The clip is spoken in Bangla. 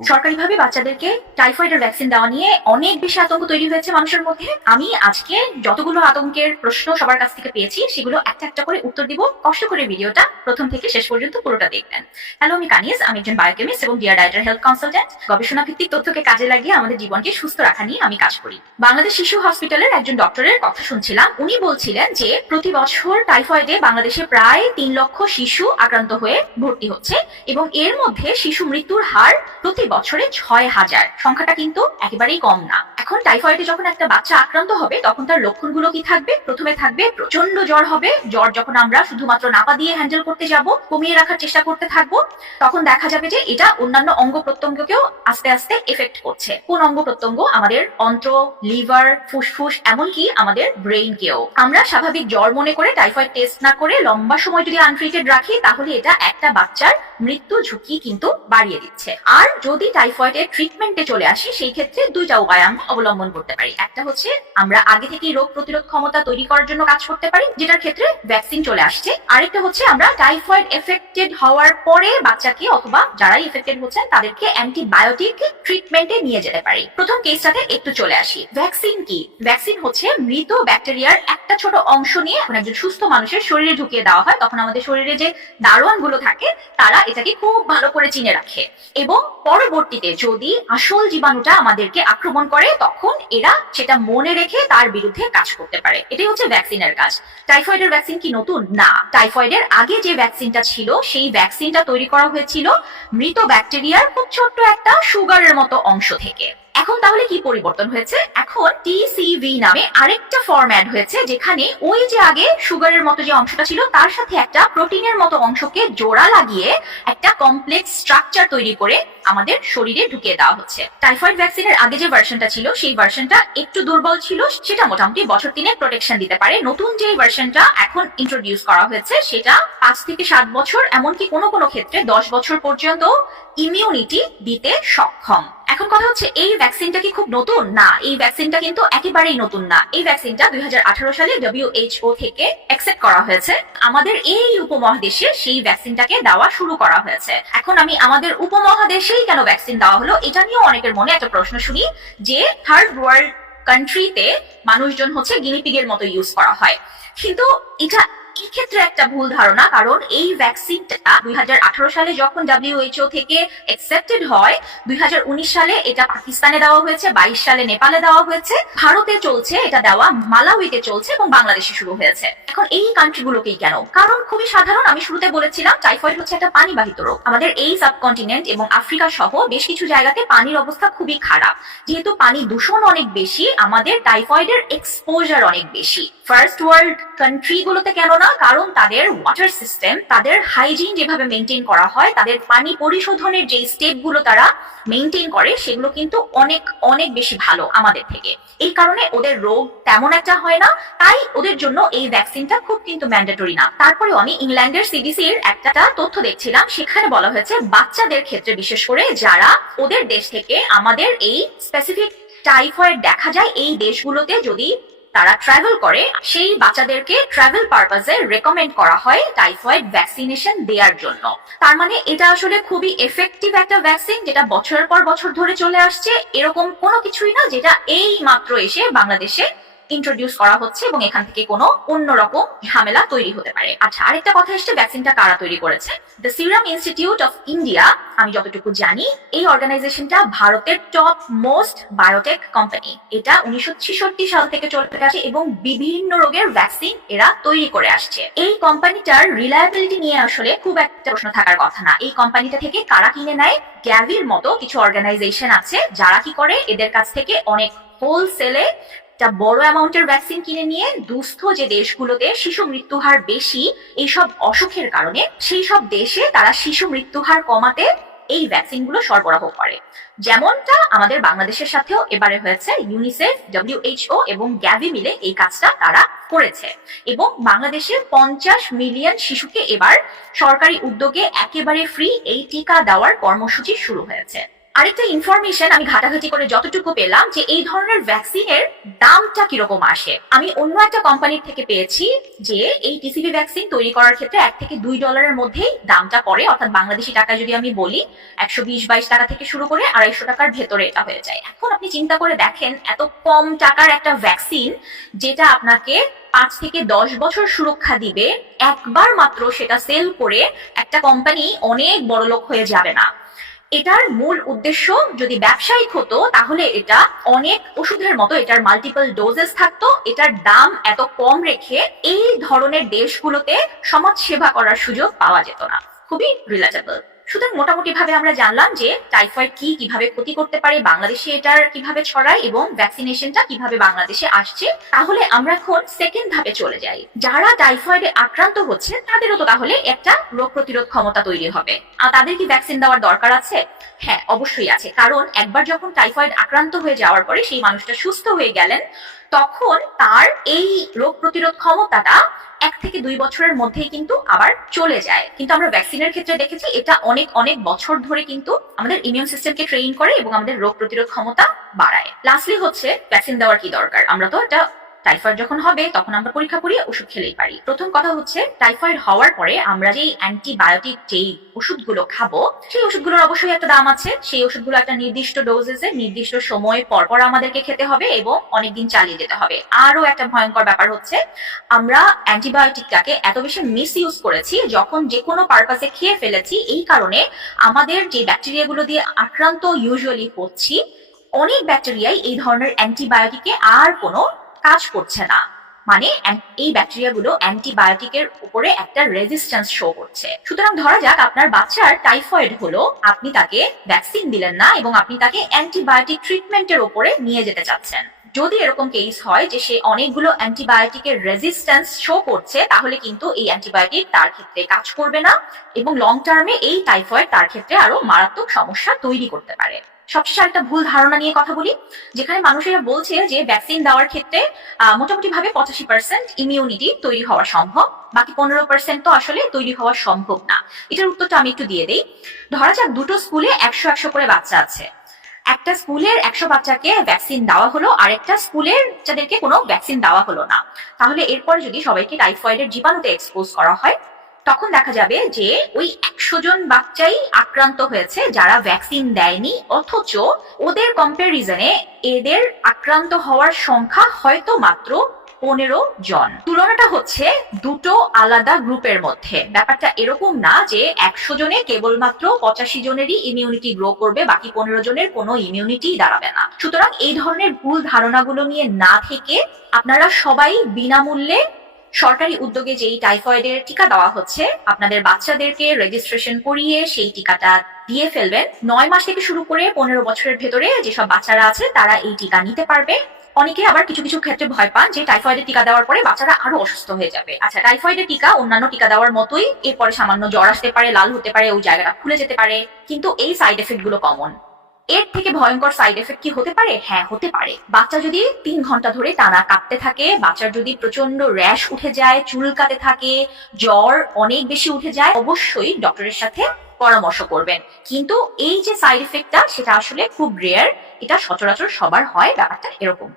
সরকারিভাবে বাচ্চাদেরকে টাইফয়েডের ভ্যাকসিন দেওয়া নিয়ে অনেক বেশি আতঙ্ক তৈরি হয়েছে মানুষের মধ্যে। আমি আজকে যতগুলো আতঙ্কের প্রশ্ন সবার কাছ থেকে পেয়েছি, সেগুলো একটা একটা করে উত্তর দিব। কষ্ট করে ভিডিওটা প্রথম থেকে শেষ পর্যন্ত পুরোটা দেখবেন। হ্যালো আমি কানিজ আমি একজন বায়োকেমিস্ট এবং ডিয়ার ডায়েটার হেলথ কনসালটেন্ট গবেষণা ভিত্তিক তথ্যকে কাজে লাগিয়ে আমাদের জীবনকে সুস্থ রাখা নিয়ে আমি কাজ করি। বাংলাদেশ শিশু হসপিটালের একজন ডক্টরের কথা শুনছিলাম। উনি বলছিলেন যে, প্রতি বছর টাইফয়েডে বাংলাদেশে প্রায় তিন লক্ষ শিশু আক্রান্ত হয়ে ভর্তি হচ্ছে এবং এর মধ্যে শিশু মৃত্যুর হার প্রতি বছরে ছয় হাজার। সংখ্যাটা কিন্তু একেবারেই কম না। এখন টাইফয়েডে যখন একটা বাচ্চা আক্রান্ত হবে, তখন তার লক্ষণগুলো কি থাকবে? প্রথমে থাকবে প্রচণ্ড জ্বর হবে। জ্বর যখন আমরা শুধুমাত্র নাপা দিয়ে হ্যান্ডেল করতে যাব, কমিয়ে রাখার চেষ্টা করতে থাকব, তখন দেখা যাবে যে এটা অন্যান্য অঙ্গ প্রত্যঙ্গকেও আস্তে আস্তে এফেক্ট করছে। কোন অঙ্গ প্রত্যঙ্গ? আমাদের অন্ত্র, লিভার, ফুসফুস, এমনকি আমাদের ব্রেইনকেও আমরা স্বাভাবিক জ্বর মনে করে টাইফয়েড টেস্ট না করে লম্বা সময় যদি আনট্রিটেড রাখি, তাহলে এটা একটা বাচ্চার মৃত্যু ঝুঁকি কিন্তু বাড়িয়ে দিচ্ছে। আর যদি টাইফয়েডের ট্রিটমেন্টে চলে আসি, সেই ক্ষেত্রে দুইটা উপায় আমরা অবলম্বন করতে পারি। একটা হচ্ছে, আমরা আগে থেকেই রোগ প্রতিরোধ ক্ষমতা তৈরি করার জন্য কাজ করতে পারি, যেটার ক্ষেত্রে ভ্যাকসিন চলে আসছে। আরেকটা হচ্ছে, আমরা টাইফয়েড এফেক্টেড হওয়ার পরে বাচ্চাকে অথবা যারাই এফেক্টেড হচ্ছেন, তাদেরকে অ্যান্টিবায়োটিক ট্রিটমেন্টে নিয়ে যেতে পারি। প্রথম কেসটাতে একটু চলে আসি। ভ্যাকসিন কি? ভ্যাকসিন হচ্ছে মৃত ব্যাকটেরিয়ার একটা ছোট অংশ নিয়ে এখন একজন সুস্থ মানুষের শরীরে ঢুকিয়ে দেওয়া হয়। তখন আমাদের শরীরে যে দারোয়ানগুলো থাকে, তারা এটাকে খুব ভালো করে চিনে রাখে। এবং পরবর্তীতে যদি আসল জীবাণুটা আমাদেরকে আক্রমণ করে, তখন এরা সেটা মনে রেখে তার বিরুদ্ধে কাজ করতে পারে। এটাই হচ্ছে ভ্যাকসিনের কাজ। টাইফয়েডের ভ্যাকসিন কি নতুন? না। টাইফয়েডের আগে যে ভ্যাকসিনটা ছিল, সেই ভ্যাকসিনটা তৈরি করা হয়েছিল মৃত ব্যাকটেরিয়ার খুব ছোট্ট একটা সুগারের মতো অংশ থেকে। এখন তাহলে কি পরিবর্তন হয়েছে? এখন টিসিভি নামে আরেকটা ফর্ম অ্যাড হয়েছে যেখানে ওই যে আগে সুগারের মতো যে অংশটা ছিল, তার সাথে একটা প্রোটিনের মতো অংশকে জোড়া লাগিয়ে একটা কমপ্লেক্স স্ট্রাকচার তৈরি করে আমাদের শরীরে ঢুকিয়ে দেওয়া হচ্ছে। টাইফয়েড ভ্যাকসিনের আগে যে ভার্সনটা ছিল, সেই ভার্সনটা একটু দুর্বল ছিল, সেটা মোটামুটি বছর তিনে প্রোটেকশন দিতে পারে। নতুন যে ভার্সনটা এখন ইন্ট্রোডিউস করা হয়েছে, সেটা পাঁচ থেকে সাত বছর, এমনকি কোনো কোনো ক্ষেত্রে দশ বছর পর্যন্ত ইমিউনিটি দিতে সক্ষম। এখন কথা হচ্ছে, এই ভ্যাকসিনটা কি খুব নতুন? না, এই ভ্যাকসিনটা কিন্তু একেবারেই নতুন না। এই ভ্যাকসিনটা দুই সালে ডব্লিউএইচও থেকে অ্যাকসেপ্ট করা হয়েছে। আমাদের এই উপমহাদেশে সেই ভ্যাকসিনটাকে দেওয়া শুরু করা হয়েছে। এখন আমি আমাদের উপমহাদেশেই কেন ভ্যাকসিন দেওয়া হলো, এটা নিয়েও অনেকের মনে একটা প্রশ্ন শুনি, যে থার্ড ওয়ার্ল্ড কান্ট্রিতে মানুষজন হচ্ছে গিনিপিগের মতো ইউজ করা হয়। কিন্তু এটা এই ক্ষেত্রে একটা ভুল ধারণা, কারণ এই ভ্যাকসিনটা দুই হাজার আঠারো সালে যখন ডাব্লিউএইচও থেকে অ্যাকসেপ্টেড হয়, দুই হাজার উনিশ সালে এটা পাকিস্তানে দেওয়া হয়েছে, বাইশ সালে নেপালে দেওয়া হয়েছে, ভারতে চলছে, এটা দেওয়া মালাউইতে চলছে এবং বাংলাদেশে শুরু হয়েছে। এখন এই কান্ট্রিগুলোকেই কেন? কারণ খুবই সাধারণ, আমি শুরুতে বলেছিলাম টাইফয়েড হচ্ছে একটা পানিবাহিত রোগ। আমাদের এই সাবকন্টিনেন্ট এবং আফ্রিকা সহ বেশ কিছু জায়গাতে পানির অবস্থা খুবই খারাপ। যেহেতু পানি দূষণ অনেক বেশি, আমাদের টাইফয়েডের এক্সপোজার অনেক বেশি। ফার্স্ট ওয়ার্ল্ড কান্ট্রি গুলোতে কেন না? কারণ তাদের ওয়াটার সিস্টেম তাদের হাইজিন যেভাবে মেনটেন করা হয়, তাদের পানি পরিশোধনের যে স্টেপগুলো তারা মেনটেন করে, সেগুলো কিন্তু অনেক অনেক বেশি ভালো আমাদের থেকে। এই কারণে ওদের রোগ তেমন একটা হয় না, তাই ওদের জন্য এই ভ্যাকসিনটা খুব কিন্তু ম্যান্ডেটরি না। তারপরেও আমি ইংল্যান্ডের সিডিসির একটা তথ্য দেখছিলাম, সেখানে বলা হয়েছে বাচ্চাদের ক্ষেত্রে বিশেষ করে যারা ওদের দেশ থেকে আমাদের এই স্পেসিফিক টাইফয়েড দেখা যায়, এই দেশগুলোতে যদি তারা ট্রাভেল করে, সেই বাচ্চাদেরকে ট্রাভেল পারপাজে রেকমেন্ড করা হয় টাইফয়েড ভ্যাকসিনেশন দেওয়ার জন্য। তার মানে এটা আসলে খুবই এফেক্টিভ একটা ভ্যাকসিন যেটা বছরের পর বছর ধরে চলে আসছে। এরকম কোনো কিছুই না যেটা এই মাত্র এসে বাংলাদেশে ইন্ট্রোডিউস করা হচ্ছে এবং এখান থেকে কোনো অন্যরকম ঝামেলা তৈরি হতে পারে। আচ্ছা আরেকটা কথা এসছে ভ্যাকসিনটা কারা তৈরি করেছে? The Serum Institute of India আমি যতটুকু জানি, এই অর্গানাইজেশনটা ভারতের টপ মোস্ট বায়োটেক কোম্পানি এটা উনিশশো ছেষট্টি সাল থেকে চলতে আসে এবং বিভিন্ন রোগের ভ্যাকসিন এরা তৈরি করে আসছে। এই কোম্পানিটার রিলায়াবিলিটি নিয়ে আসলে খুব একটা প্রশ্ন থাকার কথা না। এই কোম্পানিটা থেকে কারা কিনে নেয়? গ্যাভির মতো কিছু অর্গানাইজেশন আছে, যারা কি করে? এদের কাছ থেকে অনেক হোলসেলে একটা বড় অ্যামাউন্টের ভ্যাকসিন কিনে নিয়ে দুস্থ যে দেশগুলোতে শিশু মৃত্যুহার বেশি, এইসব অসুখের কারণে সেই সব দেশে তারা শিশু মৃত্যুহার কমাতে এই ভ্যাকসিনগুলো সরবরাহ করে। যেমনটা আমাদের বাংলাদেশের সাথেও এবারে হয়েছে ইউনিসেফ ডব্লিউএইচও এবং গ্যাভি মিলে এই কাজটা তারা করেছে। এবং বাংলাদেশের পঞ্চাশ মিলিয়ন শিশুকে এবার সরকারি উদ্যোগে একেবারে ফ্রি এই টিকা দেওয়ার কর্মসূচি শুরু হয়েছে। আরেকটা ইনফরমেশন আমি ঘাটাঘাটি করে যতটুকু পেলাম যে এই ধরনের ভ্যাকসিনের দামটা কীরকম আসে। আমি অন্য একটা কোম্পানির থেকে পেয়েছি যে এই টিসিবি ভ্যাকসিন তৈরি করার ক্ষেত্রে এক থেকে দুই ডলারের মধ্যেই দামটা পড়ে। অর্থাৎ বাংলাদেশি টাকা যদি আমি বলি, একশো বিশ বাইশ টাকা থেকে শুরু করে আড়াইশো টাকার ভেতরে এটা হয়ে যায়। এখন আপনি চিন্তা করে দেখেন, এত কম টাকার একটা ভ্যাকসিন যেটা আপনাকে পাঁচ থেকে দশ বছর সুরক্ষা দিবে, একবার মাত্র সেটা সেল করে একটা কোম্পানি অনেক বড় লোক হয়ে যাবে না। এটার মূল উদ্দেশ্য যদি ব্যবসায়িক হতো, তাহলে এটা অনেক ওষুধের মতো, এটার মাল্টিপল ডোজেস থাকতো, এটার দাম এত কম রেখে এই ধরনের দেশগুলোতে সমাজ সেবা করার সুযোগ পাওয়া যেত না। খুবই রিলেটেবল সুতরাং মোটামুটি ভাবে আমরা জানলাম যে টাইফয়েড কি কীভাবে ক্ষতি করতে পারে, বাংলাদেশে এটার কীভাবে ছড়ায় এবং ভ্যাকসিনেশনটা কীভাবে বাংলাদেশে আসছে। তাহলে আমরা এখন সেকেন্ড ধাপে চলে যাই। যারা টাইফয়েডে আক্রান্ত হচ্ছে, তাদেরও তো তাহলে একটা রোগ প্রতিরোধ ক্ষমতা তৈরি হবে। আর তাদের কি ভ্যাকসিন দেওয়ার দরকার আছে? হ্যাঁ অবশ্যই আছে। কারণ একবার যখন টাইফয়েড আক্রান্ত হয়ে যাওয়ার পরে সেই মানুষটা সুস্থ হয়ে গেলেন, তখন তার এই রোগ প্রতিরোধ ক্ষমতাটা এক থেকে দুই বছরের মধ্যেই কিন্তু আবার চলে যায়। কিন্তু আমরা ভ্যাকসিনের ক্ষেত্রে দেখেছি এটা অনেক অনেক বছর ধরে কিন্তু আমাদের ইমিউন সিস্টেমকে ট্রেন করে এবং আমাদের রোগ প্রতিরোধ ক্ষমতা বাড়ায়। লাস্টলি হচ্ছে ভ্যাকসিন দেওয়ার কি দরকার? আমরা তো এটা টাইফয়েড যখন হবে, তখন আমরা পরীক্ষা করিয়ে ওষুধ খেলেই পারি। প্রথম কথা হচ্ছে টাইফয়েড হওয়ার পরে আমরা যেই অ্যান্টিবায়োটিক যেই ওষুধগুলো খাব, সেই ওষুধগুলোর অবশ্যই একটা দাম আছে। সেই ওষুধগুলো একটা নির্দিষ্ট ডোজেসে নির্দিষ্ট সময় পর পর আমাদেরকে খেতে হবে এবং অনেকদিন চালিয়ে যেতে হবে। আরও একটা ভয়ঙ্কর ব্যাপার হচ্ছে, আমরা অ্যান্টিবায়োটিকটাকে এত বেশি মিস ইউজ করেছি, যখন যে কোনো পারপাসে খেয়ে ফেলেছি, এই কারণে আমাদের যে ব্যাকটেরিয়াগুলো দিয়ে আক্রান্ত ইউজুয়ালি হচ্ছি, অনেক ব্যাকটেরিয়াই এই ধরনের অ্যান্টিবায়োটিকে আর কোনো কাজ করছে না। মানে এই ব্যাকটেরিয়াগুলো অ্যান্টিবায়োটিকের উপরে একটা রেজিস্ট্যান্স শো করছে। সুতরাং ধরা যাক আপনার বাচ্চার টাইফয়েড হলো, আপনি তাকে ভ্যাকসিন দিলেন না এবং আপনি তাকে অ্যান্টিবায়োটিক ট্রিটমেন্টের উপরে নিয়ে যেতে চাচ্ছেন। যদি এরকম কেস হয় যে সে অনেকগুলো অ্যান্টিবায়োটিকের রেজিস্ট্যান্স শো করছে, তাহলে কিন্তু এই অ্যান্টিবায়োটিক তার ক্ষেত্রে কাজ করবে না এবং লং টার্মে এই টাইফয়েড তার ক্ষেত্রে আরও মারাত্মক সমস্যা তৈরি করতে পারে। সবশেষে একটা ভুল ধারণা নিয়ে কথা বলি, যেখানে মানুষেরা বলছে যে ভ্যাকসিন দেওয়ার ক্ষেত্রে মোটামুটি ভাবে পঁচাশি পার্সেন্ট ইমিউনিটি তৈরি হওয়া সম্ভব, বাকি পনেরো পার্সেন্ট তো আসলে তৈরি হওয়া সম্ভব না। এটার উত্তরটা আমি একটু দিয়ে দিই। ধরা যাক দুটো স্কুলে একশো একশো করে বাচ্চা আছে। একটা স্কুলের একশো বাচ্চাকে ভ্যাকসিন দেওয়া হলো আর একটা স্কুলের যাদেরকে কোনো ভ্যাকসিন দেওয়া হলো না। তাহলে এরপর যদি সবাইকে টাইফয়েডের জীবাণুতে এক্সপোজ করা হয় তখন দেখা যাবে যে ওই একশো জন বাচ্চাই আক্রান্ত হয়েছে যারা ভ্যাকসিন দেয়নি, অথচ ওদের কম্পারিজনে এদের আক্রান্ত হওয়ার সংখ্যা হয়তো মাত্র পনেরো জন। তুলনাটা হচ্ছে দুটো আলাদা গ্রুপের মধ্যে। ব্যাপারটা এরকম না যে একশো জনে কেবলমাত্র পঁচাশি জনেরই ইমিউনিটি গ্রো করবে, বাকি পনেরো জনের কোনো ইমিউনিটি দাঁড়াবে না। সুতরাং এই ধরনের ভুল ধারণাগুলো নিয়ে না থেকে আপনারা সবাই বিনামূল্যে সরকারি উদ্যোগে যেই টাইফয়েডের টিকা দেওয়া হচ্ছে, আপনাদের বাচ্চাদেরকে রেজিস্ট্রেশন করিয়ে সেই টিকাটা দিয়ে ফেলবেন। নয় মাস থেকে শুরু করে পনেরো বছরের ভেতরে যেসব বাচ্চারা আছে, তারা এই টিকা নিতে পারবে। অনেকে আবার কিছু কিছু ক্ষেত্রে ভয় পান যে টাইফয়েডের টিকা দেওয়ার পরে বাচ্চারা আরও অসুস্থ হয়ে যাবে। আচ্ছা টাইফয়েডের টিকা, অন্যান্য টিকা দেওয়ার মতোই, এরপরে সামান্য জ্বর আসতে পারে, লাল হতে পারে, ওই জায়গাটা খুলে যেতে পারে, কিন্তু এই সাইড এফেক্টগুলো কমন এর থেকে ভয়ঙ্কর সাইড এফেক্ট কি হতে পারে? হ্যাঁ হতে পারে। বাচ্চা যদি তিন ঘণ্টা ধরে টানা কাঁপতে থাকে, বাচ্চার যদি প্রচণ্ড র্যাশ উঠে যায়, চুলকাতে থাকে, জ্বর অনেক বেশি উঠে যায়, অবশ্যই ডক্টরের সাথে পরামর্শ করবেন। কিন্তু এই যে সাইড এফেক্টটা সেটা আসলে খুব রেয়ার এটা সচরাচর সবার হয় ব্যাপারটা এরকম।